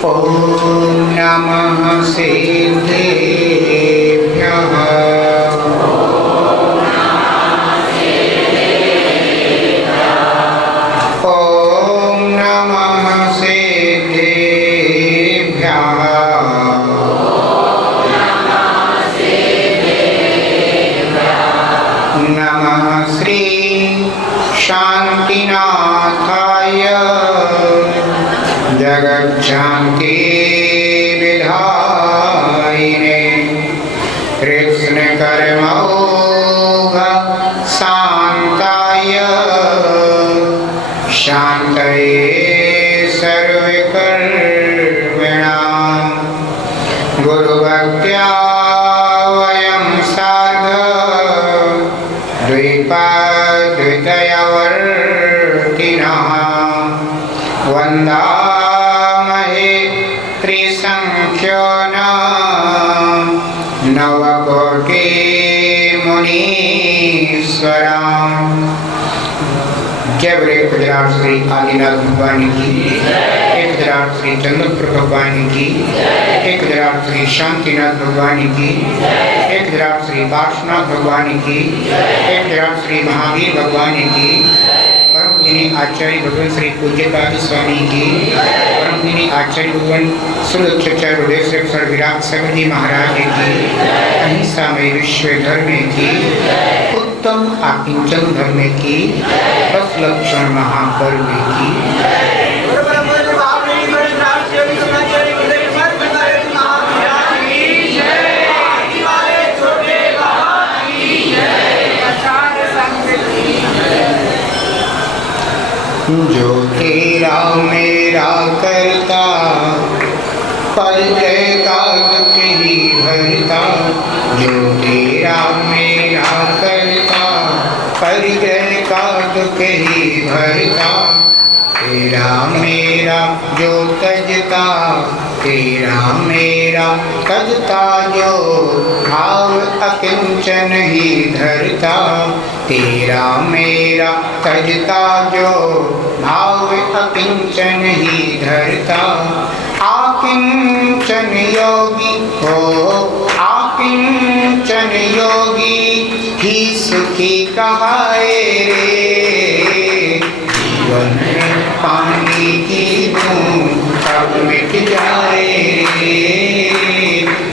ॐ नमः सिद्धेभ्यः। ॐ नमः सिद्धेभ्यः। नमः श्री शांतिनाथाय जगज्शांति विधायिने कृष्ण कर्मोघ शांताय शांतये सर्वकर्मणां गुरुभक्त्या वयं साध द्वैपाद्वैतवर्तिनः वन्दामहे त्रिसंख्योन नवकोटिमुनीश्वरान्। जय बोले गुजरात श्री आदिनाथ भगवान की, एक गुजरात श्री चंद्रपुर भगवान की, एक गुजरात श्री शांतिनाथ भगवान की, एक गुजरात श्री पार्श्वनाथ भगवान की, एक गुजरात श्री महावीर भगवान की, परम पूजनीय आचार्य भगवान श्री पूज्यपाद स्वामी की, परम पूजनीय आचार्य भगवान सुरक्षाचार्य हृदय विराट सागर जी महाराज की, अहिंसामय विश्व धर्म की, उत्तम आकिंचन धर्म की, 10 लक्षण महापर्व की। जो तेरा मेरा करता परिचय का दुख ही भरता, जो तेरा मेरा करता परिचय का दुख ही भरता, तेरा मेरा जो तजता तेरा मेरा तजता, जो भाव अकिंचन ही धरता, तेरा मेरा तजता, जो भाव अकिंचन ही धरता। आकिंचन योगी हो आकिंचन योगी ही सुखी कहाए रे, जीवन में पानी की बूंद कब मिट जाए रे,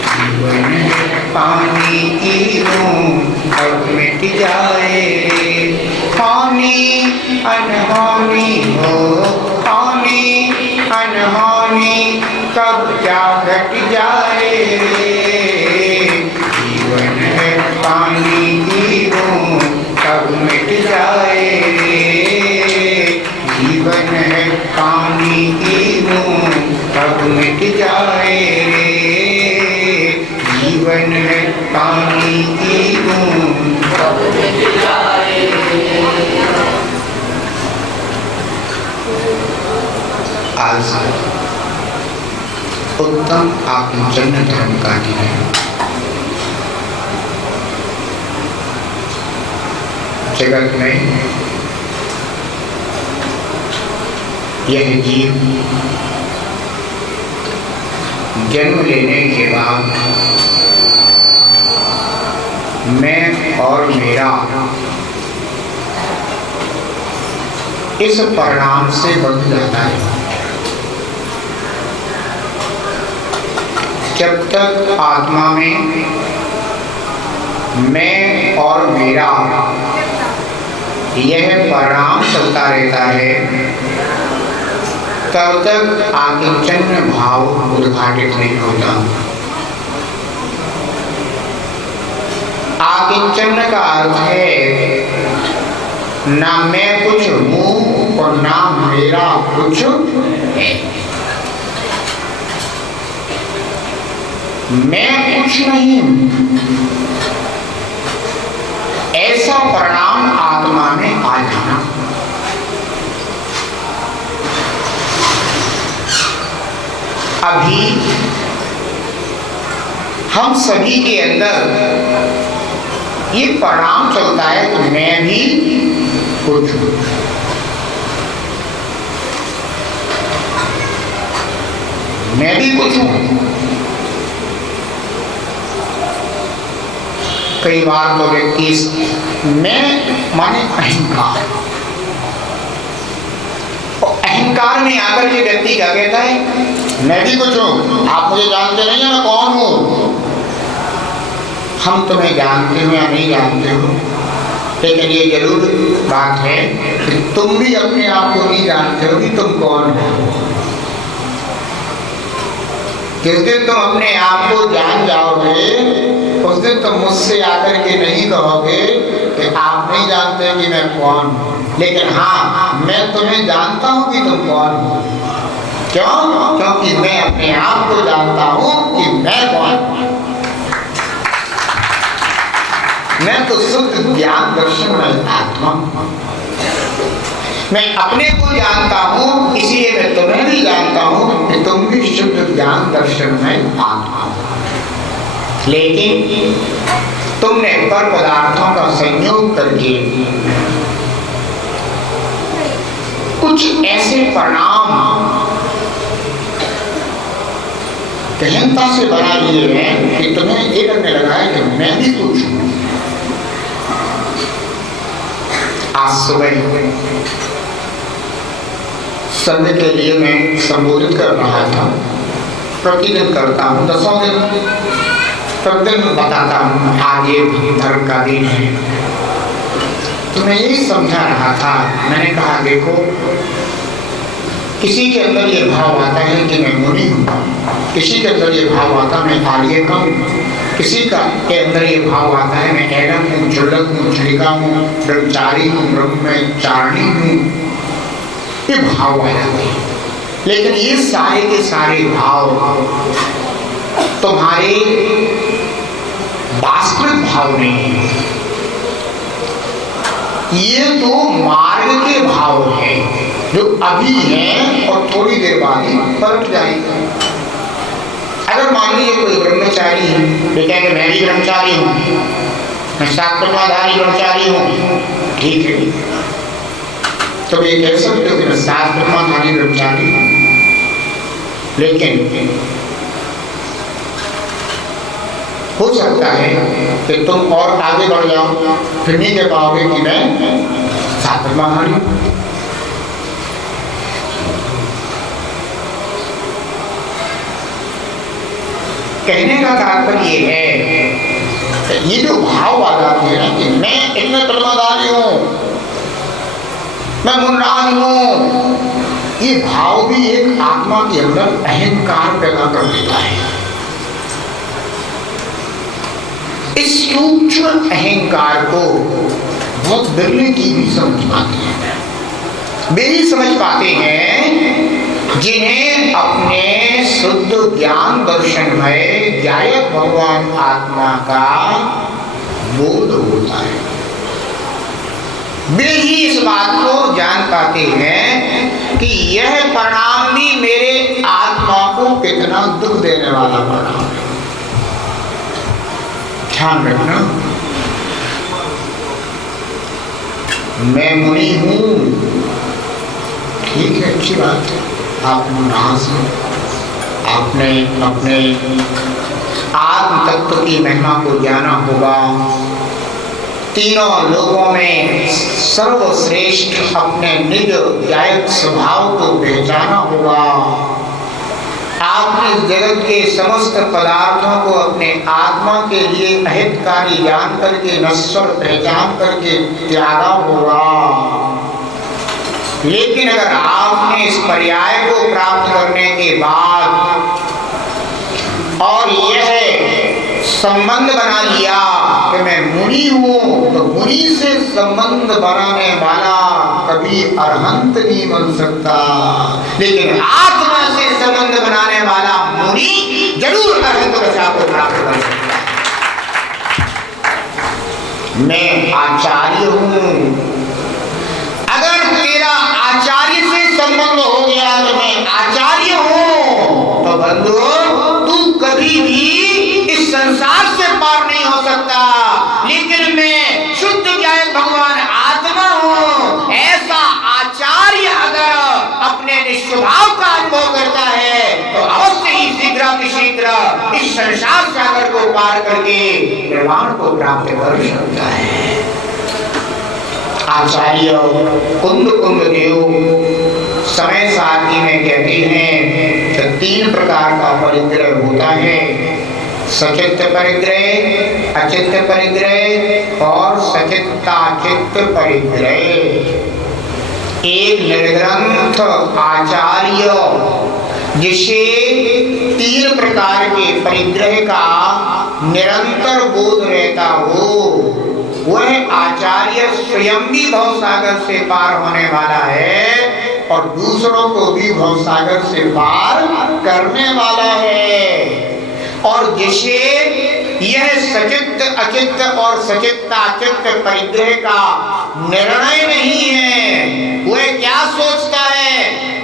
जीवन में पानी की बूंद कब मिट जाए रे। पानी अनहोनी हो पानी अनहोनी कब क्या घट जाए रे, जीवन है पानी की बूंद कब मिट जाए रे, जीवन है पानी की बूंद कब मिट जाए रे, जीवन है पानी की बूंद कब मिट जाए रे। आज उत्तम आकिंचन धर्म का दिन है। जगत में यह जीव जन्म लेने के बाद मैं और मेरा इस परिणाम से बदल जाता है। जब तक आत्मा में मैं और मेरा यह परिणाम चलता रहता है, तब तक आकिंचन भाव उद्घाटित नहीं होता। आकिंचन का अर्थ है ना मैं कुछ हूँ और ना मेरा कुछ है। मैं कुछ नहीं हूँ, ऐसा परिणाम आत्मा में आ जाना। अभी हम सभी के अंदर ये परिणाम चलता है कि मैं भी कुछ हूँ। मैं भी कुछ हूं। कई बार तो व्यक्ति मैं माने अहंकार, और अहंकार में आकर के व्यक्ति क्या कहता है, मैं भी कुछ हूं, आप मुझे जानते नहीं हैं मैं कौन हूं। हम तुम्हें जानते हो या नहीं जानते हो, लेकिन ये जरूर बात है कि तुम भी अपने आप को नहीं जानते हो कि तुम कौन हो। जिस दिन तुम अपने आप को जान जाओगे उस दिन तुम मुझसे आकर के नहीं कहोगे कि आप नहीं जानते कि मैं कौन हूं, लेकिन हाँ मैं तुम्हें जानता हूं कि तुम कौन हो। क्यों? क्योंकि मैं अपने आप को जानता हूं कि मैं कौन हूं। मैं तो शुद्ध ज्ञान दर्शन में आत्मा, मैं अपने को जानता हूं, इसलिए मैं तुम्हें भी जानता हूं कि तुम भी शुद्ध ज्ञान दर्शन में आत्मा हो। लेकिन तुमने पर पदार्थों का संयोग करके कुछ ऐसे परिणाम गहनता से बना लिए हैं कि तुम्हें ये लगने लगा है कि मैं भी कुछ हूं। आज सुबह संध्या के लिए मैं संबोधित कर रहा था, प्रतिदिन करता हूँ, 10 दिन प्रतिदिन बताता हूँ आज ये धर्म का दिन है। तो मैं यही समझा रहा था, मैंने कहा देखो किसी के अंदर ये भाव आता है कि मैं मुनि हूँ, किसी के अंदर ये भाव आता है मैं आर्य का हूँ, किसी का के अंदर ये भाव आता है मैं एडम हूँ, झुलक हूँ, झुलिका हूँ, ब्रह्मचारी हूँ, ब्रह्मचारिणी हूँ, ये भाव आ जाते हैं। लेकिन ये सारे के सारे भाव तुम्हारे वास्तविक भाव नहीं है, ये तो मार्ग के भाव हैं जो अभी हैं और थोड़ी देर बाद ही पलट जाएंगे। अगर मान लीजिए कोई ब्रह्मचारी है, वे कहेंगे मैं भी ब्रह्मचारी हूँ, मैं सातवाधारी ब्रह्मचारी हूँ, ठीक है, तो ये कह सकते हो कि मैं सात ब्रह्मचारी ब्रह्मचारी हूँ। लेकिन हो सकता है कि तुम और आगे बढ़ जाओ, फिर नहीं कह पाओगे कि मैं सात ब्रह्मचारी हूँ। कहने का तात्पर्य ये है, ये जो भाव आ जाते हैं कि मैं इतने ब्रह्मचारी हूँ, मैं मुनराज हूँ, ये भाव भी एक आत्मा के अंदर अहंकार पैदा कर देता है। इस सूक्ष्म अहंकार को बहुत बिरले की भी समझ पाते हैं। वे ही समझ पाते हैं जिन्हें अपने शुद्ध ज्ञान दर्शन में गायक भगवान आत्मा का बोध होता है। वे ही इस बात को जान पाते हैं कि यह परिणाम भी मेरे आत्मा को कितना दुख देने वाला परिणाम है। ध्यान रखना, मैं मुनि हूं, ठीक है, अच्छी बात है, आप मुनास हैं, आपने अपने आत्म तत्व की महिमा को जाना होगा, तीनों लोगों में सर्वश्रेष्ठ अपने निज गायक स्वभाव को पहचाना होगा, आपने जगत के समस्त पदार्थों को अपने आत्मा के लिए अहितकारी जान करके नश्वर पहचान करके त्यागा होगा। लेकिन अगर आपने इस पर्याय को प्राप्त करने के बाद और यह संबंध बना लिया कि मैं मुनि हूं, तो मुनि से संबंध बनाने वाला कभी अरहंत नहीं बन सकता, लेकिन आत्मा से संबंध बनाने वाला मुनि जरूर अरहंत दशा को प्राप्त कर सकता है। मैं आचार्य हूं, अगर तेरा आचार्य से संबंध हो गया तो मैं आचार्य हूं, तो बंधु तू कभी भी इस संसार से पार नहीं हो सकता। लेकिन मैं शुद्ध ज्ञान भगवान आत्मा हूं, ऐसा आचार्य अगर अपने निष्स्वभाव का अनुभव करता है तो अवश्य विचार करके निर्वाण को प्राप्त कर सकता है। आचार्य कुंद देव समय सारणी में कहते हैं कि 3 प्रकार का परिग्रह होता है, सचित्त परिग्रह, अचित्त परिग्रह और सचित्ताचित्त परिग्रह। एक निर्ग्रंथ आचार्य जिसे 3 प्रकार के परिग्रह का निरंतर बोध रहता हो, वह आचार्य स्वयं भी भवसागर से पार होने वाला है और दूसरों को भी भवसागर से पार करने वाला है। और जिसे यह सचित्त अचित्त और सचित्ताचित्त परिग्रह का निर्णय नहीं है, वह क्या सोचता है,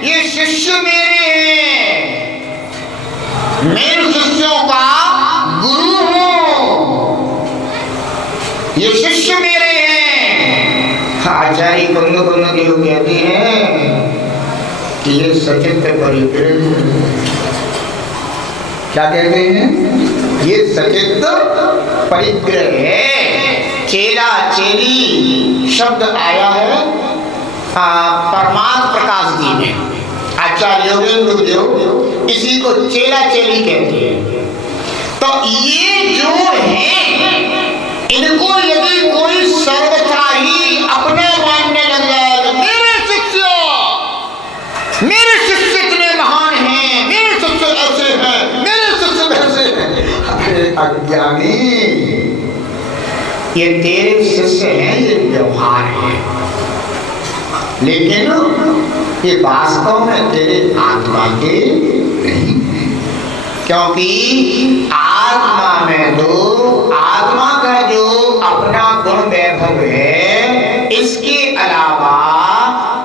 ये शिष्य मेरे हैं, मेरे शिष्यों का गुरु हूं, ये शिष्य मेरे हैं। आचार्य कुंद देव कहते हैं कि ये सचित्त परिग्रह, क्या कहते हैं, ये सचित्त परिग्रह है। चेला चेली शब्द आया है परमात्म प्रकाश जी में, आचार्य योगेंद्र देव इसी को चेला चेली कहते हैं। तो ये जो है, इनको यदि कोई सर्वथा ही अपने मानने लग जाए तो मेरे शिष्य इतने महान हैं, मेरे शिष्य ऐसे हैं, मेरे शिष्य वैसे हैं। अरे अज्ञानी, ये तेरे शिष्य हैं, ये व्यवहार है, लेकिन ये वास्तव में तेरे आत्मा के नहीं है। क्योंकि आत्मा में तो आत्मा का जो अपना गुण वैभव है, इसके अलावा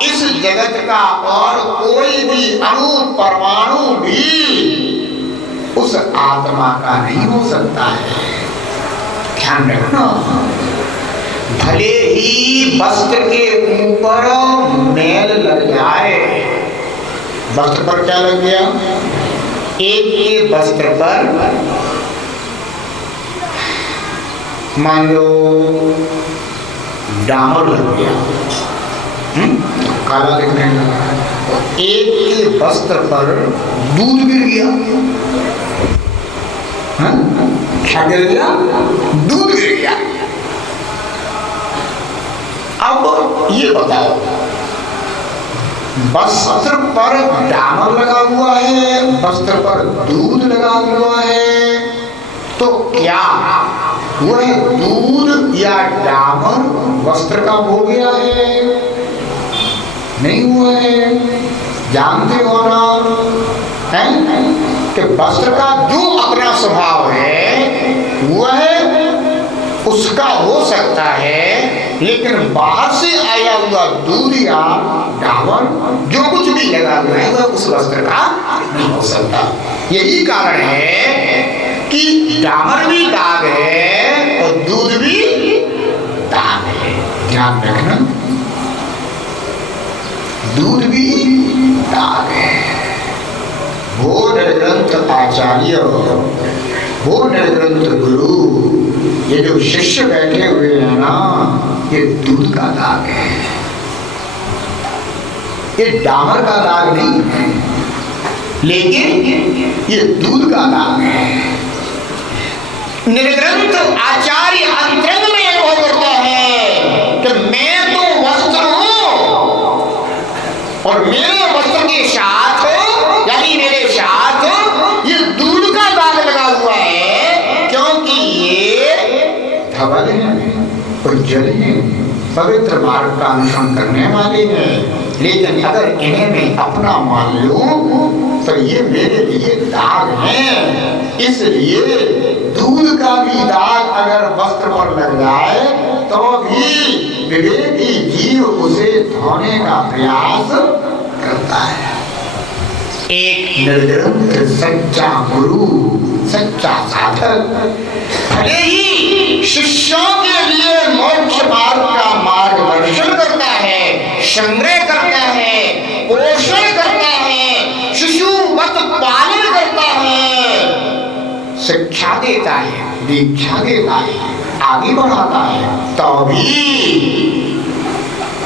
इस जगत का और कोई भी अणु परमाणु भी उस आत्मा का नहीं हो सकता है। ध्यान रखना, भले ही वस्त्र के ऊपर मैल लग जाए, वस्त्र पर क्या लग गया, एक के वस्त्र पर मान लो डामर लग गया, काला दिखने लगा, एक के वस्त्र पर दूध गिर गया, क्या गिर गया, दूध गिर गया। अब ये बताओ, वस्त्र पर डामर लगा हुआ है, वस्त्र पर दूध लगा हुआ है, तो क्या वह दूध या डामर वस्त्र का हो गया है? नहीं हुआ है। जानते हो ना, है कि वस्त्र का जो अपना स्वभाव है वह उसका हो सकता है, लेकिन बाहर से आया हुआ दूध या डामर जो कुछ भी लगा हुआ है वह उस वस्त्र का नहीं हो सकता। यही कारण है कि डामर भी दाग है और दूध भी दाग है। ध्यान रखना, दूध भी दाग है। वो निर्ग्रंथ आचार्य, वो निर्ग्रंथ गुरु, ये जो शिष्य बैठे हुए हैं ना, ये दूध का दाग है, ये डामर का दाग नहीं है, लेकिन ये दूध का दाग है। निर्ग्रंथ आचार्य अंतरंग में अनुभव करता है कि मैं तो वस्त्र हूं और मेरे वस्त्र के साथ, यानी मेरे साथ ये दूध का दाग लगा हुआ है, क्योंकि ये धवल है, उज्जवल है, पवित्र मार्ग का अनुसरण करने वाले हैं। लेकिन अगर इन्हें मैं अपना मान लूं तो ये मेरे लिए दाग है। इसलिए दूध का भी दाग अगर वस्त्र पर लग जाए तो भी विवेकी जीव उसे धोने का प्रयास करता है। एक निर्ग्रंथ सच्चा गुरु, सच्चा साधक भले ही शिष्यों के लिए मोक्ष मार्ग का मार्गदर्शन करता है, संग्रह करता है, पोषण करता है, शिशुवत पालन करता है, शिक्षा देता है, दीक्षा देता है, आगे बढ़ाता है, तो भी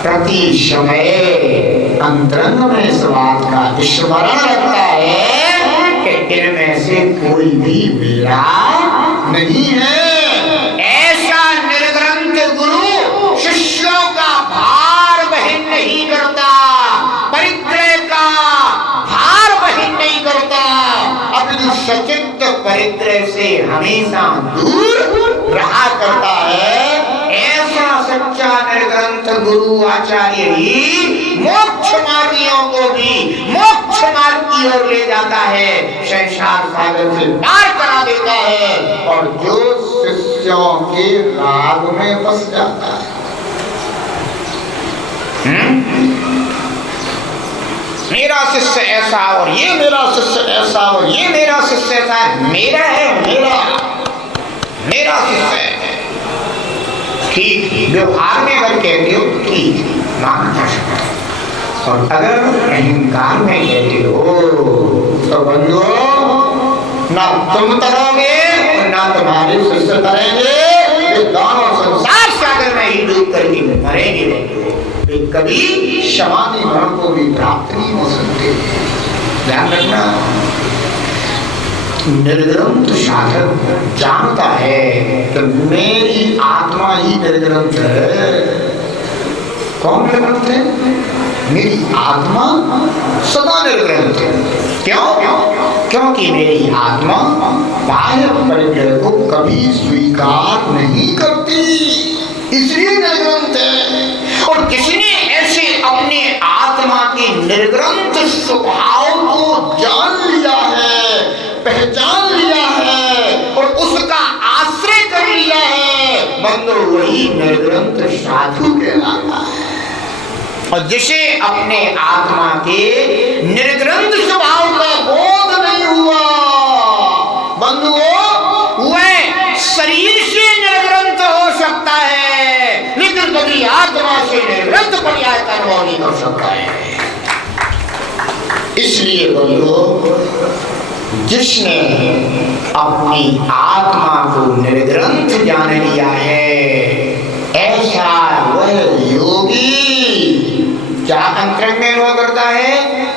प्रति समय अंतरंग में इस बात का स्मरण रखता है कि इनमें से कोई भी मेरा नहीं है। ऐसा निर्ग्रंथ गुरु शिष्यों का भार वहन नहीं करता, परिग्रह का भार वहन नहीं करता, अपनी सचित्त परिग्रह से हमेशा दूर रहा करता है। ऐसा सच्चा निर्ग्रंथ गुरु आचार्य ही मोक्ष मार्गियों को भी मोक्ष मार्ग की ओर ले जाता है, संसार सागर से पार करा देता है, और जो शिष्यों के राग में बस जाता है। मेरा शिष्य ऐसा और ये मेरा शिष्य ऐसा और ये मेरा शिष्य ऐसा है, मेरा है, मेरा शिष्य है, ठीक व्यवहार में अगर कहते हो ठीक माना जा सकता है, और अगर अहंकार में कहते हो तो बंधुओं ना तुम तरोगे ना तुम्हारे शिष्य तरेंगे, ये दोनों संसार सागर में ही डूब करके मरेंगे बंधुओं, वे कभी समाधि भ्रम को भी प्राप्त नहीं हो सकते। ध्यान रखना, निर्ग्रंथ साधक जानता है कि मेरी आत्मा ही निर्ग्रंथ है। कौन निर्ग्रंथ है? मेरी आत्मा सदा निर्ग्रंथ है। क्यों? क्योंकि मेरी आत्मा बाह्य परिग्रह को कभी स्वीकार नहीं करती, इसलिए निर्ग्रंथ है। और किसी ने ऐसे अपने आत्मा के निर्ग्रंथ स्वभाव को जान लिया है, पहचान लिया है और उसका आश्रय कर लिया है, बंदो वही निर्ग्रंथ साधु कहलाता है। और जिसे अपने आत्मा के निर्ग्रंथ स्वभाव का बोध नहीं हुआ बंधुओं, वह शरीर से निर्ग्रंथ हो सकता है, लेकिन कभी आत्मा से निर्ग्रंथ पर्याय का अनुभव नहीं कर सकता है। इसलिए बंधुओं, जिसने अपनी आत्मा को निर्ग्रंथ जान लिया है, ऐसा वह योगी क्या अंतरंग में हुआ करता है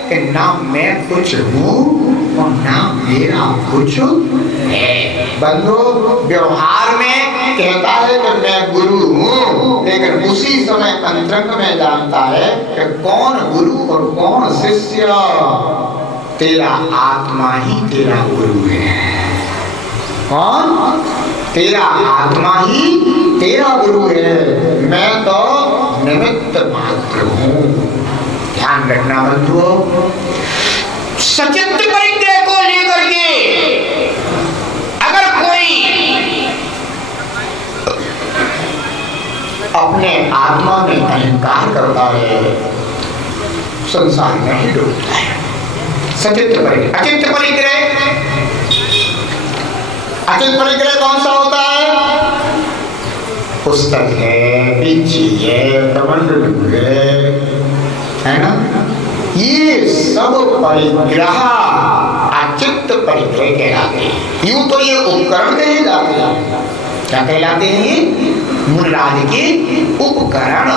कि ना मैं कुछ हूँ और ना मेरा कुछ है। बंधु व्यवहार में कहता है कि मैं गुरु हूँ, लेकिन उसी समय अंतरंग में जानता है कि कौन गुरु और कौन शिष्य। तेरा आत्मा ही तेरा गुरु है। कौन? तेरा आत्मा ही तेरा गुरु है, मैं तो निमित्त मात्र हूँ। ध्यान रखना बंधुओं, सचित्त परिग्रह को लेकर के अगर कोई अपने आत्मा में अहंकार करता है, संसार में ही डूबता है। सचित्त परिग्रह, अचित्त परिग्रह, अचित्त परिग्रह कौन सा होता है? पुस्तक है, पिंची है, प्रबंध है ना, ये सब परिग्रह अचित्त परिग्रह कहलाते हैं। यूं तो ये उपकरण कहे जाते हैं, क्या कहलाते हैं? मुनराज के उपकरण।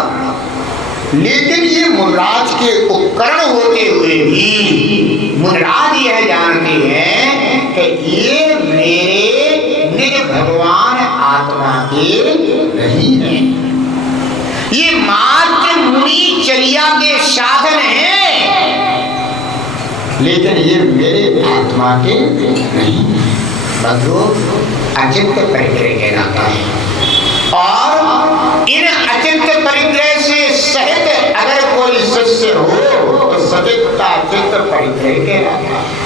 लेकिन ये मुनराज के उपकरण होते हुए भी मुनराज यह जानते हैं कि ये मेरे निज भगवान आत्मा के नहीं है, ये मात्र मुनि चर्या के साधन हैं, लेकिन ये मेरे आत्मा के नहीं। बंधुओं, अचित्त परिग्रह कहलाता है। और इन अचित्त परिग्रह से सहित अगर कोई शिष्य हो तो सचित्त अचित्त परिग्रह कहलाता है।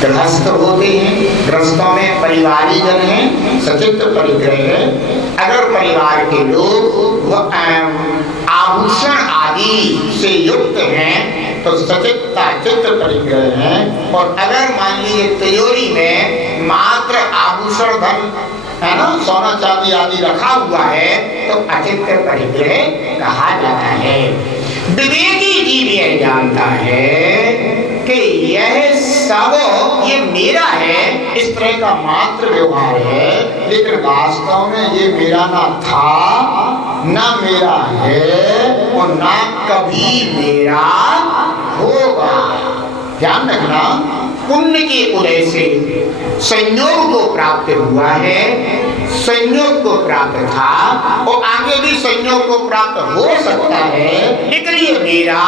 गृहस्थ होते हैं, गृहस्थों में परिवारी जन हैं, सचित्त परिग्रह है। अगर परिवार के लोग आभूषण आदि से युक्त हैं तो सचित्त चित्त परिग्रह है। और अगर मान लीजिए तिजोरी में मात्र आभूषण धन है ना, सोना चांदी आदि रखा हुआ है तो अचित्त परिग्रह कहा जाता है। विवेकी जीव यह जानता है कि यह सब ये मेरा है, इस तरह का मात्र व्यवहार है, लेकिन वास्तव में ये मेरा ना था, ना मेरा है और ना कभी मेरा होगा। ध्यान रखना, पुण्य के उदय से संयोग को प्राप्त हुआ है, संयोग को प्राप्त था और आगे भी संयोग को प्राप्त हो सकता है, लेकिन ये मेरा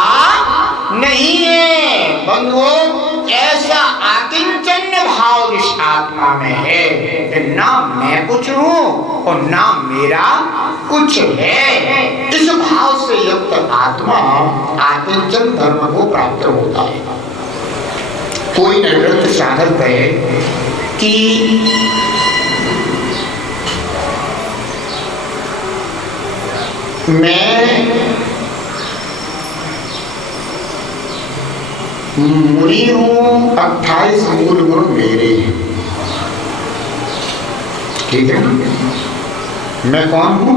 नहीं है। बंधुओं, ऐसा आकिंचन्य भाव इस आत्मा में है कि ना मैं कुछ हूं और ना मेरा कुछ है। इस भाव से युक्त आत्मा आकिंचन धर्म को प्राप्त होता है। कोई निवृत्त साधक कहे कि मैं मुनि हूं, 28 मूल गुण मेरे हैं। ठीक है ना? मैं कौन हूं?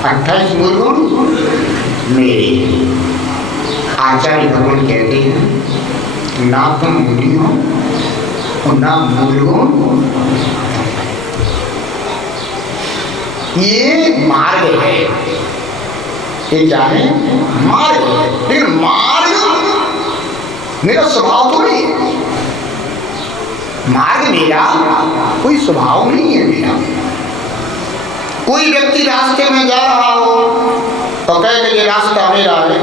28 मूल गुण मेरे हैं। आचार्य भगवान कहते हैं ना तुम मुनि हो और ना मूल गुण। ये मार्ग है, ये क्या है? मार्ग है, लेकिन मार्ग मेरा स्वभाव तो नहीं है। मार्ग मेरा कोई स्वभाव नहीं है मेरा। कोई व्यक्ति रास्ते में जा रहा हो तो कहे ये रास्ता मेरा है,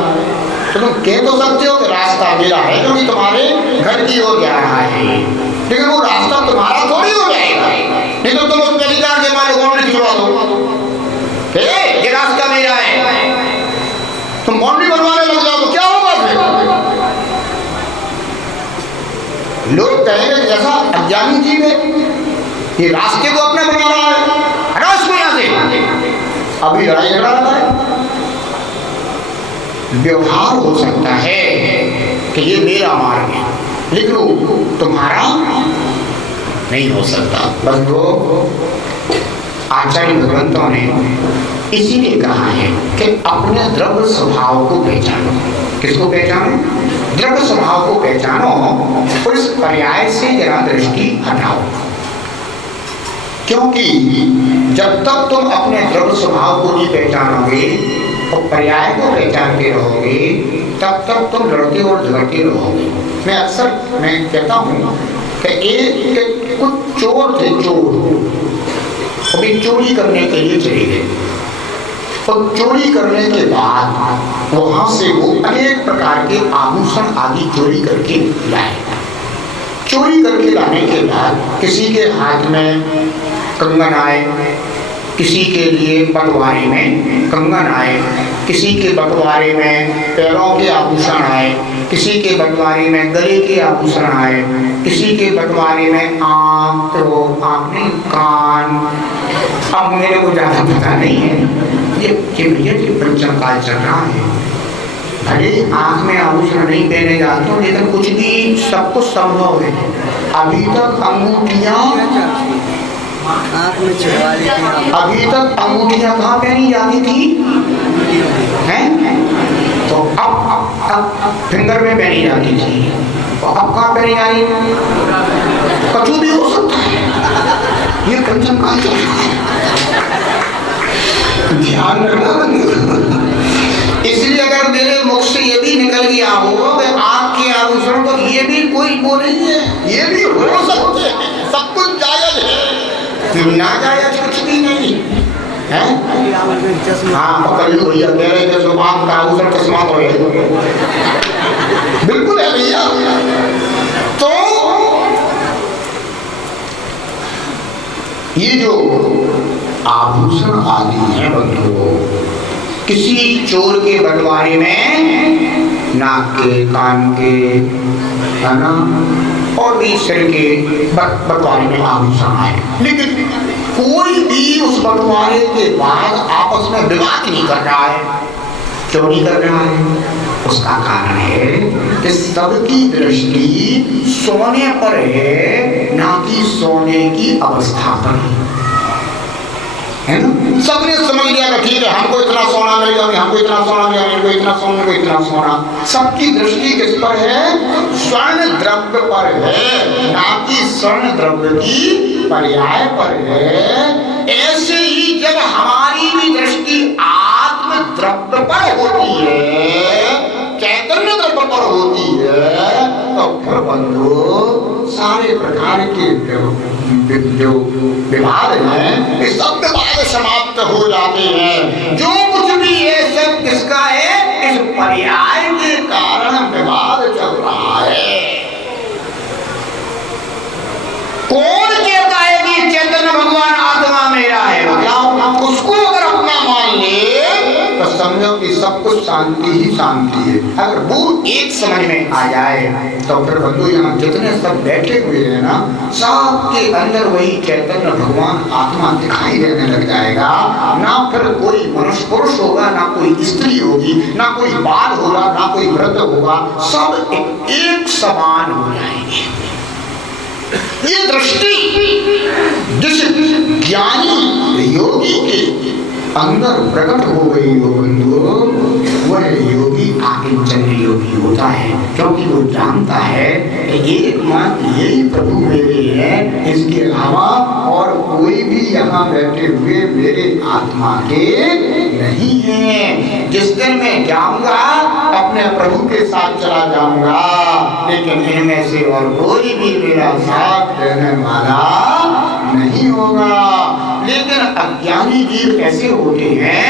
तो तुम कह तो सकते हो कि रास्ता मेरा है क्योंकि तुम्हारे घर की ओर जा रहा है, लेकिन वो रास्ता तुम्हारा थोड़ी हो जाएगा। नहीं तो तुम उस अधिकार के मालिक बाउंड्री खिंचवा दो, ये रास्ता मेरा है, तुम बाउंड्री बनवाने लग जाओ तो क्या होगा फिर? लोग कहेंगे जैसा अज्ञानी जीव है, ये रास्ते को अपना बना रहा है, हटा उसको यहां से। अभी लड़ाई झगड़ा रहा है। व्यवहार हो सकता है कि ये मेरा मार्ग है, लेकिन वो तुम्हारा नहीं हो सकता। बस वो आचार्य भगवंतों ने इसीलिए कहा है कि अपने द्रव्य स्वभाव को पहचानो। किसको पहचानो? द्रव्य स्वभाव को पहचानो और इस पर्याय से जरा दृष्टि हटाओ, क्योंकि जब तक तुम अपने द्रव्य स्वभाव को नहीं पहचानोगे और पर्याय को पहचानते रहोगे, तब तक तुम लड़ते और झगड़ते रहोगे। मैं अक्सर कहता हूँ कि एक कुछ चोर थे, चोर अभी चोरी करने के लिए चले गए और चोरी करने के बाद वहां से वो अनेक प्रकार के आभूषण आदि चोरी करके लाए। चोरी करके लाने के बाद किसी के हाथ में कंगन आए, किसी के लिए बंटवारे में कंगन आए, किसी के बंटवारे में पैरों के आभूषण आए, किसी के बंटवारे में गले के आभूषण आए, किसी के बंटवारे में आँख, तो आँख नहीं कान। अब मेरे को ज्यादा पता नहीं है, ये पंचम काल चल रहा है। भले आँख में आभूषण नहीं पहने जाते हो, लेकिन कुछ भी सब कुछ संभव है। अभी तक अंगूठियाँ अभी तक अंगूठियां कहाँ पहनी जाती थी? हैं? तो अब फिंगर में पहनी जाती थी, तो अब कहाँ पहनी जाती? कछु भी हो सकता है। ये कंचन काल चल रहा है, ध्यान रखना। इसलिए अगर मेरे मुख से ये भी निकल गया हो कि आपके आभूषण, तो ये भी कोई वो नहीं है, ये भी हो सकते हैं। सब कुछ जायज है, ना जायज कुछ भी नहीं है। हाँ, पकड़ लो भैया, कह रहे थे जुबान का आभूषण चश्मा तो है, बिल्कुल है भैया। तो ये जो आभूषण आदि हैं बंधुओं, किसी चोर के बंटवारे में नाक के, कान के, है ना, और भी सिर के बंटवारे में आभूषण आए, लेकिन कोई भी उस बंटवारे के बाद आपस में विवाद नहीं कर रहा है। क्यों नहीं कर रहा है? उसका कारण है कि सबकी दृष्टि सोने पर है, ना कि सोने की अवस्था पर है ना। सबने समझ लिया कि ठीक है, हमको इतना सोना मिलेगा, हमको इतना सोना मिलेगा, इनको इतना सोना, इनको इतना सोना। सबकी दृष्टि किस पर है? स्वर्ण द्रव्य पर है, ना कि स्वर्ण द्रव्य की पर्याय पर है। ऐसे ही जब हमारी भी दृष्टि आत्म द्रव्य पर होती है, चैतन्य द्रव्य पर होती है, तो फिर बंधु सारे प्रकार के जो विवाद हैं, ये सब विवाद समाप्त हो जाते हैं। जो कुछ भी है सब किसका है? इस पर्याय के कारण विवाद चल रहा है। कौन कहता है कि चैतन्य भगवान आत्मा मेरा है? बताओ। उसको अगर अपना मान ले तो समझो कि सब कुछ शांति ही शांति है। अगर वो एक समझ में आ जाए तो फिर बंधु यहाँ जितने सब बैठे हुए हैं ना, सबके अंदर वही चैतन्य भगवान आत्मा दिखाई देने लग जाएगा। ना फिर कोई मनुष्य पुरुष होगा, ना कोई स्त्री होगी, ना कोई बाल होगा, ना कोई वृद्ध होगा, सब एक समान हो जाएंगे। ये दृष्टि जिस ज्ञानी योगी के अंदर प्रकट हो गई हो बंधु, वह योगी आकिंचन योगी होता है, क्योंकि वो जानता है कि एकमात्र यही प्रभु मेरे हैं, इसके अलावा और कोई भी यहाँ बैठे हुए मेरे आत्मा के नहीं है। जिस दिन मैं जाऊंगा अपने प्रभु के साथ चला जाऊंगा, लेकिन इनमें से और कोई भी मेरा साथ देने वाला नहीं होगा। लेकिन अज्ञानी जीव कैसे होते हैं?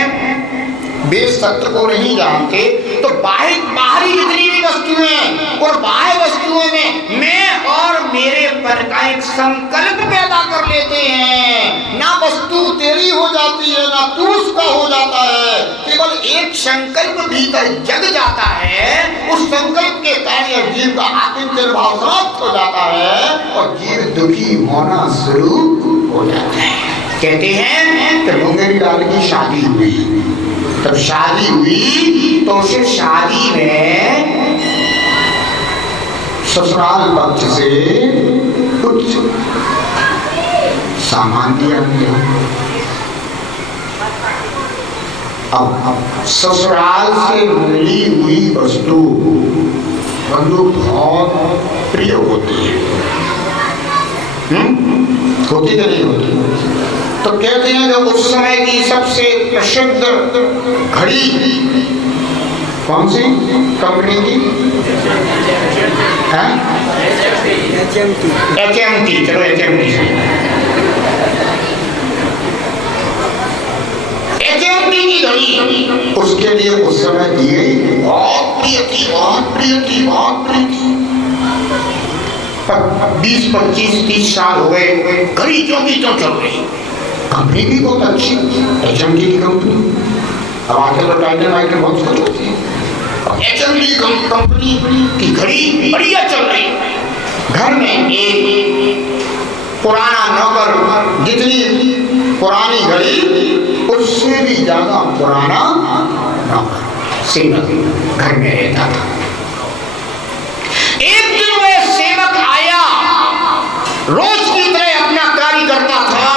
वे सत्य को नहीं जानते, तो बाहरी जितनी भी वस्तुएं और बाह्य वस्तुओं में मैं और मेरे पर का एक संकल्प पैदा कर लेते हैं। ना वस्तु तेरी हो जाती है, ना तू उसका हो जाता है, केवल एक संकल्प भीतर जग जाता है। उस संकल्प के कारण जीव का आकिंचन भाव समाप्त हो जाता है और जीव दुखी होना शुरू हो जाता है। कहते हैं कि मुंगेरी लाल की शादी हुई, तब शादी हुई तो उसे शादी में ससुराल पक्ष से कुछ सामान दिया गया। अब ससुराल से मिली हुई वस्तु बंधु बहुत प्रिय होती है, होती कि नहीं होती? तो कहते हैं कि उस समय की सबसे प्रसिद्ध घड़ी कौन सी कंपनी की है? HMT। चलो HMT की घड़ी उसके लिए उस समय दी गई, बहुत प्रिय थी, बहुत प्रिय थी, बहुत प्रिय थी। 20, 25, 30 साल हो गए, घड़ी क्यों की क्यों चल रही। कंपनी भी बहुत अच्छी, HMT की कंपनी। अब आजकल तो टाइटल वाइटल बहुत कुछ होती है। HMT कंपनी की घड़ी बढ़िया चल रही। घर में एक पुराना नौकर, जितनी पुरानी घड़ी उससे भी ज्यादा पुराना नौकर सेवक घर में रहता था। एक दिन वह सेवक आया, रोज की तरह अपना कार्य करता था,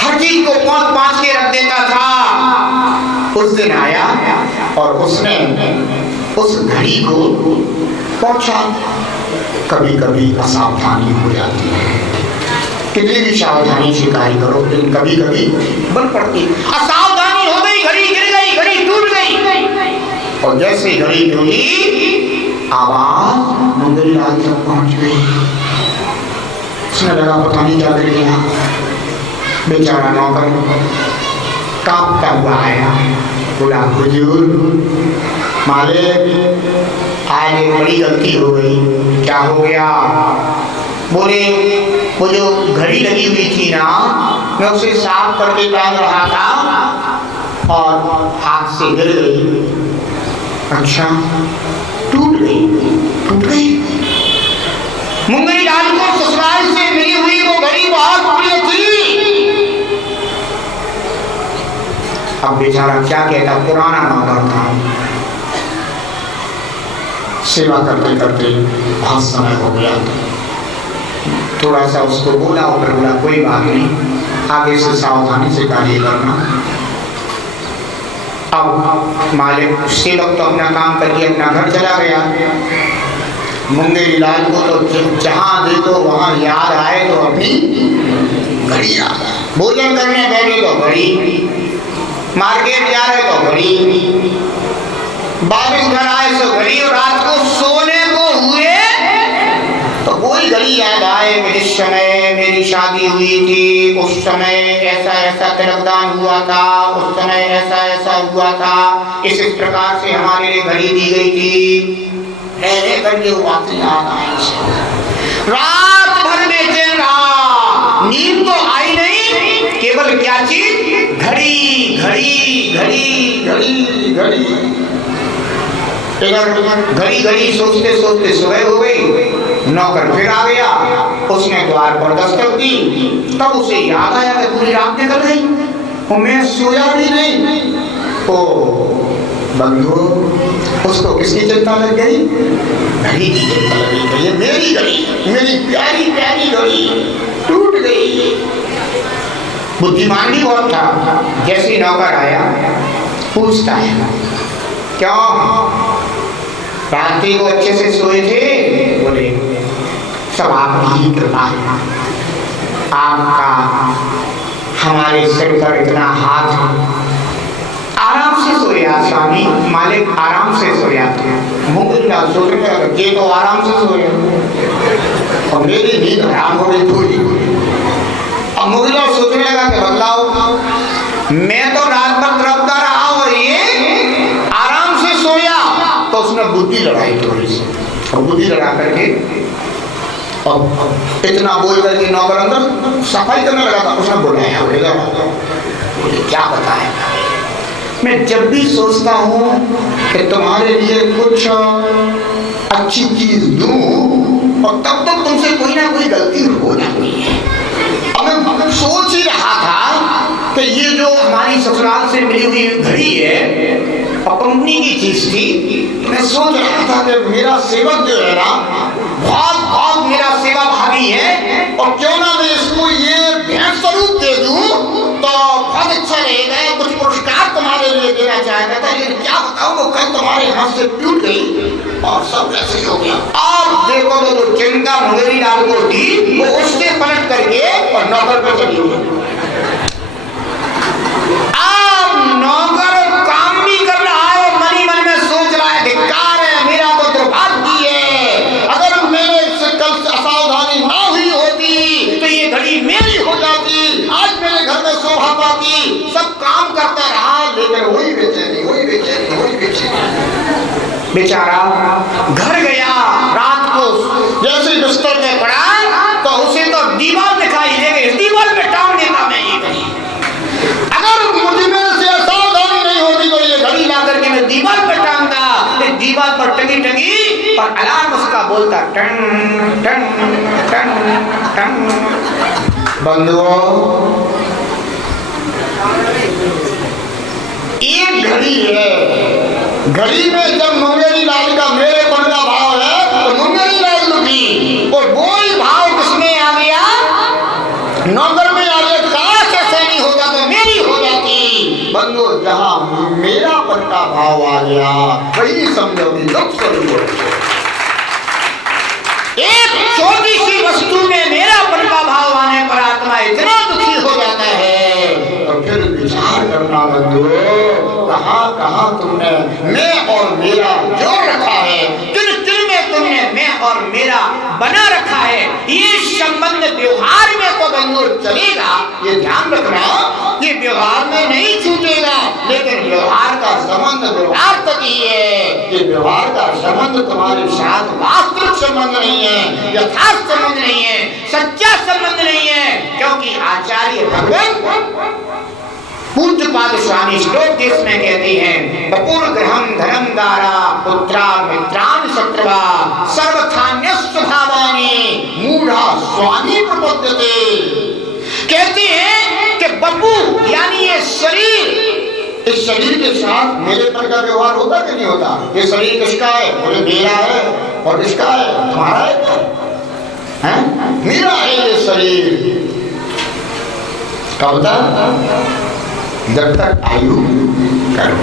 हर चीज को पांच के रख देता था। उस दिन आया और उसने उस घड़ी को पहुंचा। कभी कभी असावधानी हो जाती है, कितनी भी सावधानी से कार्य करो, लेकिन कभी कभी बन पड़ती। असावधानी हो गई, घड़ी गिर गई, घड़ी टूट गई, और जैसे घड़ी टूटी आवाज मुंगेरी लाल तक पहुंच गई। उसने लगा पता नहीं क्या गिर गया। बेचारा नौकर कांपता हुआ आया, बोला हुजूर मालिक आज एक बड़ी गलती हो गई। क्या हो गया? बोले वो जो घड़ी लगी हुई थी ना, मैं उसे साफ करके टांग रहा था और हाथ से गिर गई। अच्छा, टूट गई? टूट गई। मुंगेरी लाल को ससुराल से मिली हुई वो घड़ी बहुत प्रिय थी। अब बेचारा क्या कहता, पुराना नौकर था, सेवा करते करते बहुत समय हो गया। थोड़ा सा उसको बोला और बोला कोई बात नहीं, आगे से सावधानी से कार्य करना। अब मालिक सेवक तो अपना काम करके अपना घर चला गया। मुंगेरी लाल को तो जहाँ देखो वहाँ याद आए तो अपनी घड़ी याद आए। भोजन करने बैठे तो घड़ी, मार्केट जा रहे तो घड़ी, वापिस घर आए तो घड़ी, और रात को सोने को हुए तो कोई घड़ी याद आए कि जिस समय मेरी शादी हुई थी उस समय ऐसा ऐसा तिलकदान हुआ था, उस समय ऐसा ऐसा हुआ था, इस प्रकार से हमारे लिए घड़ी दी गई थी। करके वाकई याद आए। रात भर बेचैन रहा, नींद तो आई नहीं, केवल क्या चीज? घड़ी घड़ी घड़ी घड़ी घड़ी। घड़ी घड़ी सोचते सोचते सुबह हो गई। नौकर फिर आ गया, उसने द्वार पर दस्तक दी। तब उसे याद आया कि पूरी रात निकल गई, मैं सोया भी नहीं। ओ बंधु, उसको किसकी चिंता लग गई? घड़ी की चिंता लग गई। ये मेरी घड़ी, मेरी प्यारी प्यारी घड़ी टूट गई। बुद्धिमान भी बहुत था। जैसे नौकर आया पूछता है, क्यों रात्रि को अच्छे से सोए थे? बोले सब आपकी कृपा है, आपका हमारे सिर पर इतना हाथ है। आराम से सोया स्वामी। मालिक आराम से सोया था। मुंगेरीलाल सोच रहे ये तो आराम से सोया और मेरी नींद हराम हो गई थोड़ी। अब मुंगेरीलाल सोचने लगा कि बदलाव, मैं तो रात भर तड़पता रहा और ये आराम से सोया। तो उसने बुद्धि लड़ाई थोड़ी सी, और बुद्धि लड़ा करके और इतना बोल करके नौकर अंदर सफाई करने लगा था। उसने बुलाया, बोले क्या बताया? मैं जब भी सोचता हूँ कि तुम्हारे लिए कुछ अच्छी चीज दूं, और तब तक तुमसे कोई ना कोई गलती हो जाती है। अब मैं सोच ही रहा था कि ये जो हमारी ससुराल से मिली हुई घड़ी है और कंपनी की चीज थी, मैं सोच रहा था कि मेरा सेवक जो है ना, बहुत बहुत मेरा सेवा भागी है, और क्यों ना मैं इसको ये भेंट स्वरूप दे दूं तो बहुत अच्छा रहेगा। कुछ पुरस्कार तुम्हारे लिए देना चाहता था, लेकिन क्या बताऊं वो कल तुम्हारे हाथ से टूट गई और सब ऐसे ही हो गया। अब देखो तो जो चिंता मुंगेरीलाल को थी वो उससे पलट करके और नौकर पर चली गई। अब नौकर काम भी कर रहा है और मन ही मन में सोच रहा है, धिक्कार है, मेरा तो दुर्भाग्य है। अगर मेरे से कल असावधानी ना हुई होती तो ये घड़ी मेरी हो जाती, आज मेरे घर में शोभा पाती। सब काम करता रहा लेकिन वही बेचैनी, वही बेचैनी, वही बेचैनी। बेचारा घर गया, रात को जैसे बिस्तर में पड़ा तो उसे तो दीवार दिखाई दे गई। दीवार पे टांग देता मैं ये घड़ी। अगर मुझे मेरे से सावधानी नहीं होती तो ये घड़ी ला करके मैं दीवार पर टांगता। दीवार पर टंगी टंगी और अलार्म उसका बोलता टन टन टन टन। बंधुओं, एक घड़ी है, घड़ी में जब मुंगेरीलाल का मेरे पन का भाव है तो मुंगेरीलाल दुखी, और वो ही भाव किसमें आ गया? नौकर में आ गया। काश ऐसा नहीं होता तो मेरी हो जाती। बंधु, जहां मेरा पन का भाव आ गया वही समझो कि दुख स्वरूप। एक छोटी सी वस्तु में मेरा पन का भाव आने पर आत्मा इतना दुखी हो जाता है, तो फिर विचार करना बंधु, कहां कहां तुमने मैं और मेरा जोड़ रखा है, दिल दिल में तुमने मैं और मेरा बना रखा है। ये संबंध व्यवहार में तो बंधु चलेगा, ये ध्यान रखना, ये व्यवहार में नहीं छूटेगा, लेकिन व्यवहार का संबंध व्यवहार तक ही है। ये व्यवहार का संबंध तुम्हारे साथ वास्तविक संबंध नहीं है, यथार्थ संबंध नहीं है, सच्चा संबंध नहीं है। क्योंकि आचार्य भगवान पूज्य पाद स्वामी श्लोक जिसमें कहते हैं, बपुर ग्रहम धनम दारा पुत्रा मित्रान शत्रुवा सर्वथान्यस्व भावानि मूढ़ा स्वामी प्रपद्यते। कहते हैं कि बपू यानी ये शरीर, इस शरीर के साथ मेरे पर का व्यवहार होता कि नहीं होता? ये शरीर किसका है? बोले मेरा है। और किसका है? हमारा है। मेरा है ये शरीर। कब तक? जब तक आयु कर्म।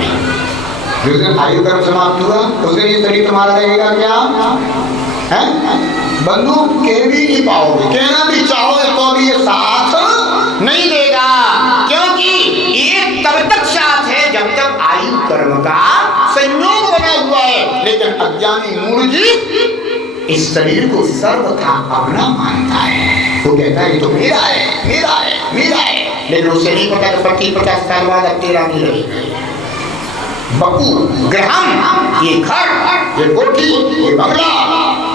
जिस दिन आयु कर्म समाप्त हुआ उस दिन ये शरीर तुम्हारा रहेगा क्या है? बंधु कह भी नहीं पाओगे, कहना भी चाहोगे तो भी ये साथ नहीं देगा, क्योंकि ये तब तक साथ है जब तक आयु कर्म का संयोग बना हुआ है। लेकिन अज्ञानी मूढ़ जी इस शरीर को सर्वथा अपना मानता है। वो कहता है ये तो मेरा है, मेरा है, मेरा है, लेकिन उसे नहीं पता कि 50 साल बाद अब तेरा नहीं रहेगा। बकू ग्रहम, ये घर, ये कोठी, ये बंगला,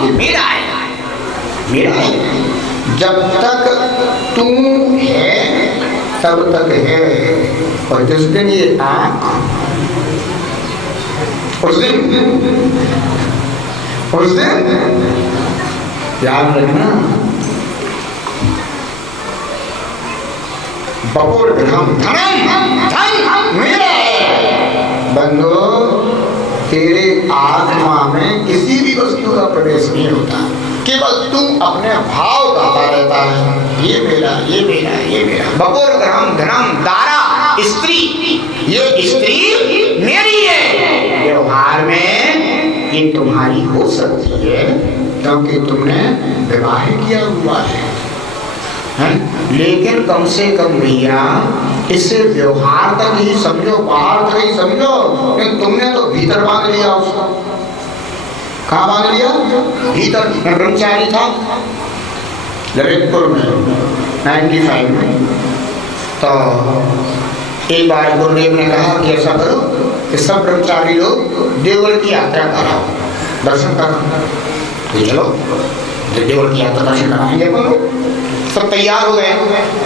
ये मेरा है, मेरा है। जब तक तू है तब तक है, और जिस दिन ये आँख, उस दिन याद रखना, बकुर ग्रहम धनम, धन मेरा है। बंधु तेरे आत्मा में किसी भी वस्तु का प्रवेश नहीं होता, केवल तू अपने भाव गाता रहता है, ये मेरा, ये मेरा, ये मेरा। बकुर ग्रहम धनम दारा, स्त्री, ये स्त्री मेरी है। व्यवहार में ये तुम्हारी हो सकती है क्योंकि तुमने विवाह किया हुआ है, लेकिन कम से कम भैया इसे व्यवहार तक ही समझो, बाहर तक ही समझो। तुमने तो भीतर बांध लिया उसको। कहाँ बांध लिया? भीतर। मैं ब्रह्मचारी था ललितपुर में 95 में, तो एक बार गुरुदेव ने कहा कि ऐसा करो कि सब ब्रह्मचारी लोग देवल की यात्रा कराओ, दर्शन करो। चलो देवल की यात्रा दर्शन कराएंगे अपन लोग। सब तैयार हो गए,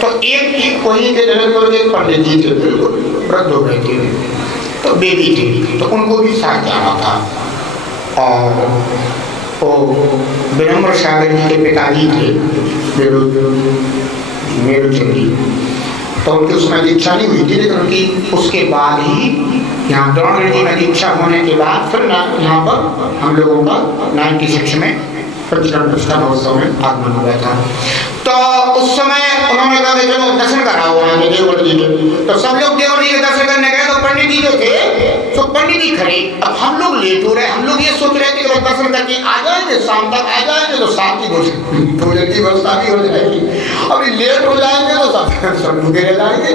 तो एक वहीं के ललितपुर के पंडित जी थे, बिल्कुल वृद्ध हो गए थे, तो बेबी थी, तो उनको भी साथ जाना था। और वो विनम्र सागर जी के पिताजी थे मेरुचंद जी, तो उनकी उसमें दीक्षा नहीं हुई थी, लेकिन उनकी उसके बाद ही यहाँ द्रोणाचार्य जी में दीक्षा होने के बाद फिर यहाँ पर हम लोगों का 96 में प्रतिष्ठा महोत्सव में आगमन हुआ था। तो उस समय उन्होंने कहा कि चलो दर्शन कराओ देवगढ़ जी के। तो सब लोग देवगढ़ जी के दर्शन करने गए, तो पंडित जी जो थे तो पंडित जी खड़े। अब हम लोग लेट हो रहे, हम लोग ये सोच रहे थे कि दर्शन करके आ जाएंगे, शाम तक आ जाएंगे तो शाम की भोजन की व्यवस्था भी हो जाएगी। अभी लेट हो जाएंगे तो सब भूखे रह जाएंगे।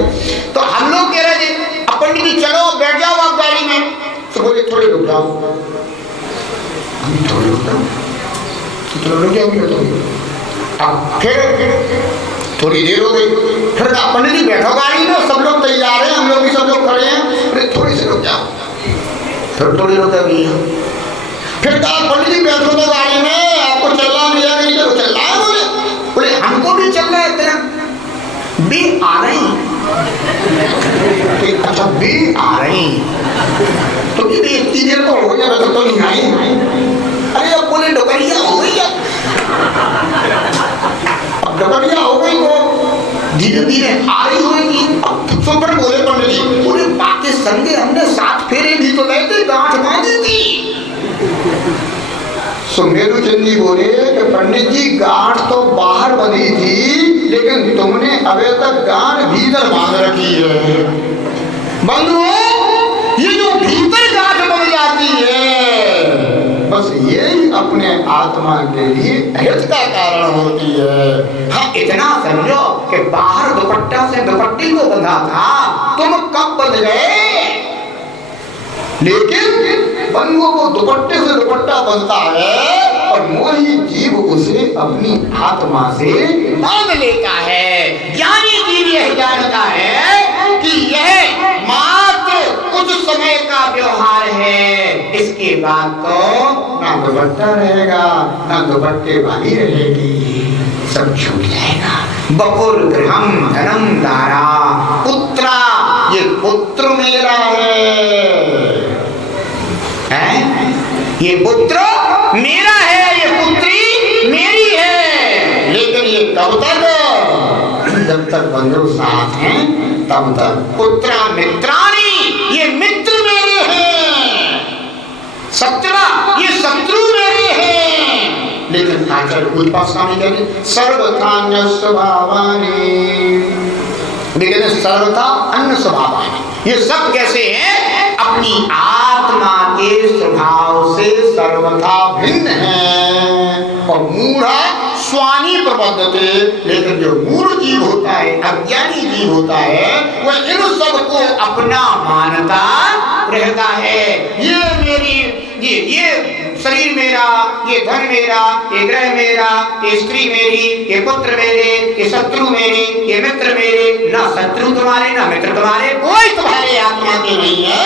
तो हम लोग कह रहे थे अब पंडित जी चलो बैठ जाओ आप गाड़ी में। तो बोले थोड़े रुक जाओ, थोड़े रुक जाओ, अब फिर थोड़ी देर हो गई, फिर पंडित जी बैठो गाड़ी में, सब लोग तैयार हैं, हम लोग भी सब लोग खड़े हैं, अरे थोड़ी सी रुक जाओ, फिर थोड़ी रुक गई। फिर कहा पंडित जी बैठो तो गाड़ी में, आपको चलना मिला नहीं तो चलना है। बोले हमको भी चलना है, तेरा भी आ रही। अच्छा भी आ रही तो इतनी देर तो हो गया, तो नहीं आई। अरे अब बोले डोकरिया हो गई, अब डोकरिया हो गई तो धीरे धीरे आ रही होगी। तो फिर बोले पंडित जी, बोले बाकी संगे हमने 7 फेरे भी तो गए थे, गांठ बांधी थी। मेरुचंद जी बोले कि पंडित जी गांठ तो बाहर बंधी थी, लेकिन तुमने अभी तक गांठ भीतर बांध रखी है। बंधुओं ये जो भीतर गांठ बन जाती है, बस यही अपने आत्मा के लिए हित का कारण होती है। हाँ इतना समझो कि बाहर दुपट्टा से दुपट्टी को बंधा था, तुम कब बंध गए? लेकिन बंधुओं को दुपट्टे से दुपट्टा बंधता है और मोही जीव उसे अपनी आत्मा से बांध लेता है। ज्ञानी जीव यह जानता है कि यह मात्र कुछ समय का व्यवहार है, इसके बाद तो ना दुपट्टा रहेगा ना दुपट्टे वाली रहेगी, सब छूट जाएगा। बकुर गृहम धनम दारा, पुत्रा ये पुत्र मेरा है, ये पुत्र मेरा है, ये पुत्री मेरी है। लेकिन ये कब तक? जब तक बंधु साथ हैं तब तक। पुत्रा मित्राणी, ये मित्र मेरे हैं, शत्रुरा ये शत्रु मेरे हैं। लेकिन आचार्य उपासना नहीं करें, सर्वथान्य स्वभावानि लेकिन सर्वथा अन्य स्वभाव है। ये सब कैसे हैं? अपनी आत्मा के स्वभाव से सर्वथा भिन्न है। और मूढ़ा स्वामी प्रबद्धते, लेकिन जो मूढ़ जीव होता है, अज्ञानी जीव होता है, वह इन सबको अपना मानता रहता है। ये मेरी, ये शरीर मेरा, ये धन मेरा, ये ग्रह मेरा, ये स्त्री मेरी, ये पुत्र मेरे, ये शत्रु मेरे, ये मित्र मेरे। ना शत्रु तुम्हारे, ना मित्र तुम्हारे, कोई तुम्हारे आत्मा के नहीं है।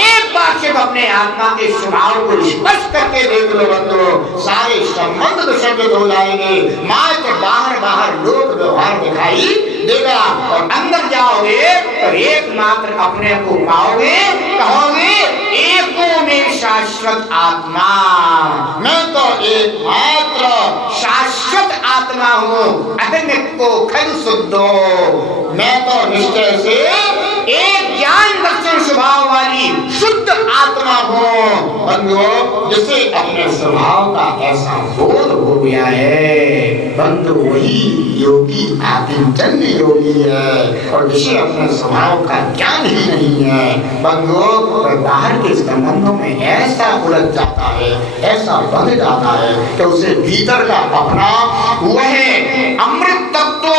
एक बार सिर्फ अपने आत्मा के स्वभाव को स्पष्ट करके देख लो बंधु, सारे संबंध विसर्जित हो जाएंगे। मात्र बाहर बाहर लोक व्यवहार दिखाई देगा और अंदर जाओगे तो एकमात्र अपने को पाओगे, कहोगे एको में शाश्वत आत्मा, मैं तो एकमात्र शाश्वत आत्मा हूँ, अहमिक को खल शुद्धो, मैं तो निश्चय से एक ज्ञान दर्शन स्वभाव वाली शुद्ध आत्मा हूँ। बंधुओं, जिसे अपने स्वभाव का ऐसा बोध हो गया है, बंधु वही योगी आत्मजन्य योगी है। और जिसे अपने स्वभाव का ज्ञान ही नहीं है, बंधुओं, बाहर के संबंधों में ऐसा उलझ जाता है, ऐसा बंध जाता है कि उसे भीतर का अपना वह अमृत तत्व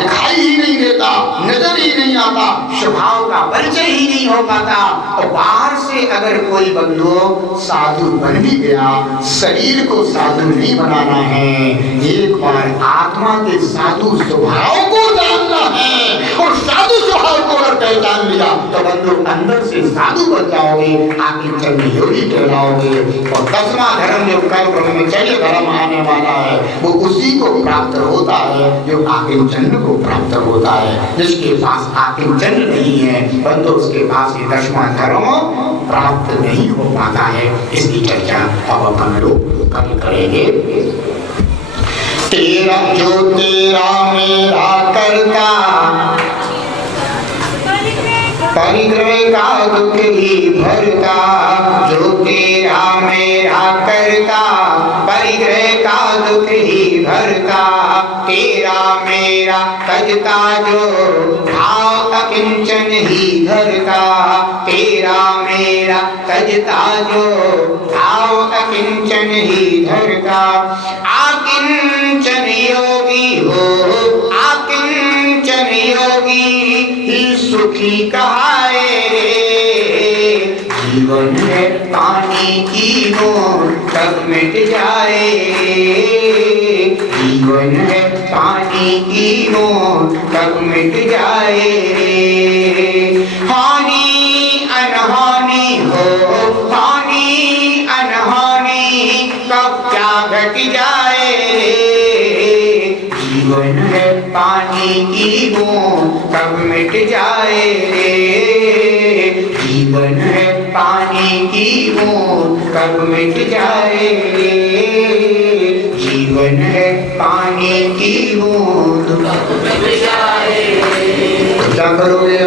दिखाई ही नहीं देता, नजर ही नहीं आता, स्वभाव का परिचय ही नहीं हो पाता। और बाहर से अगर कोई बंधु साधु बन भी गया, शरीर को साधु नहीं बनाना है, एक बार आत्मा के साधु स्वभाव को जानना है। और साधु स्वभाव को अगर पहचान लिया तो बंधु अंदर से साधु बन जाओगे, आखिर चंद योगी कहलाओगे। और 10वां धर्म जो कल ब्रह्मचर्य धर्म आने वाला है, वो उसी को प्राप्त होता है जो आखिर चंद को प्राप्त होता है। जिसके पास आखिर चंद नहीं है बंधु, उसके पास ये 10वां धर्म प्राप्त नहीं हो पाता है। इसकी चर्चा अब हम लोग कल करेंगे। तेरा जो तेरा मेरा करता, परिग्रह का दुख ही भरता, जो तेरा मेरा करता, परिग्रह का दुख ही भरता, तेरा मेरा तजता जो भाव अकिंचन ही धरता, तेरा मेरा तजता जो भाव अकिंचन ही धरता। आकिंचन योगी हो, आकिंचन योगी ही सुखी कहाए रे, जीवन में पानी की मोर तब मिट जाए, जीवन में पानी की मोर तब मिट जाए रे। हानि अनहानि हो, हानि अनहानि कब क्या घट जाए रे, जीवन में पानी की बूंद कब मिट जाए रे, जीवन में पानी की बूंद कब मिट जाए रे, जीवन में पानी की बूंद कब मिट जाए रे। क्या करोगे?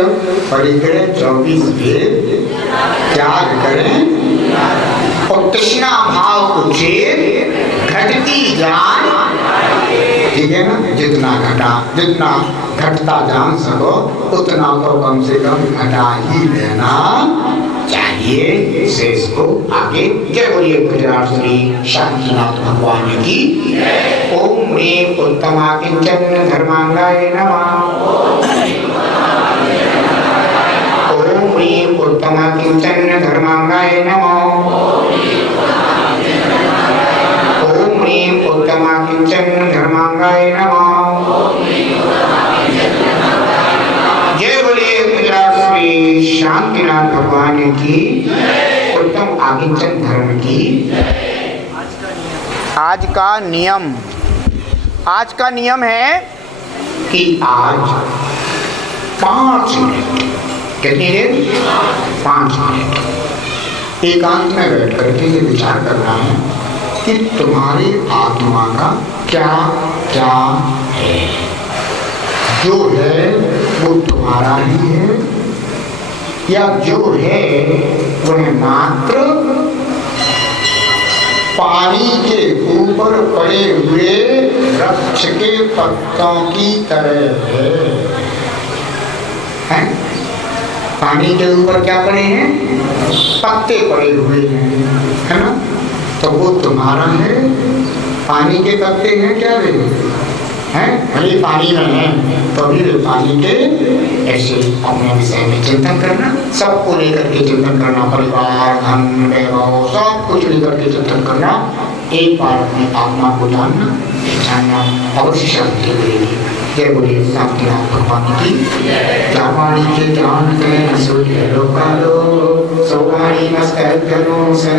परिग्रह 24 वेद त्याग करें और तृष्णा भाव को छेद घटती जान, ठीक है ना? जितना घटा, जितना घटता जान सको उतना तो कम से कम घटा ही लेना चाहिए। शेष को आगे जय बोलिए गुजरात श्री शांतिनाथ भगवान की। ओम ह्रीं उत्तमा किंचन धर्मांगाय नमः। ओम ह्रीं उत्तमा किंचन धर्मांगाय नमः। ओम ह्रीं उत्तमा किंचन धर्मांगाय नमः। जय बोलिए गुजरात श्री शांतिनाथ भगवान की, उत्तम आकिंचन धर्म की। आज का नियम, आज का नियम है कि आज 5 मिनट, कितनी देर? 5 मिनट एकांत में बैठ करके ये विचार करना है कि तुम्हारी आत्मा का क्या क्या है। जो है वो तुम्हारा ही है या जो है वह मात्र पानी के ऊपर पड़े हुए वृक्ष के पत्तों की तरह है। हैं? पानी के ऊपर क्या पड़े हैं? पत्ते पड़े हुए हैं, है ना? तो वो तुम्हारा है, पानी के पत्ते हैं क्या वे? हैं? भले पानी में है तो भी वे पानी के ऐसे अपने विषय में चिंतन करना, सबको लेकर के चिंतन करना, परिवार, धन, वैभव सब कुछ लेकर के चिंतन करना। एक बार अपनी आत्मा को जानना, पहचानना, अवश्य शांति मिलेगी। जय बोले शांतिनाथ भगवान की। ज्ञावाणी के ज्ञान के सूर्य लोकालो सौवाणी मस्कर्जनो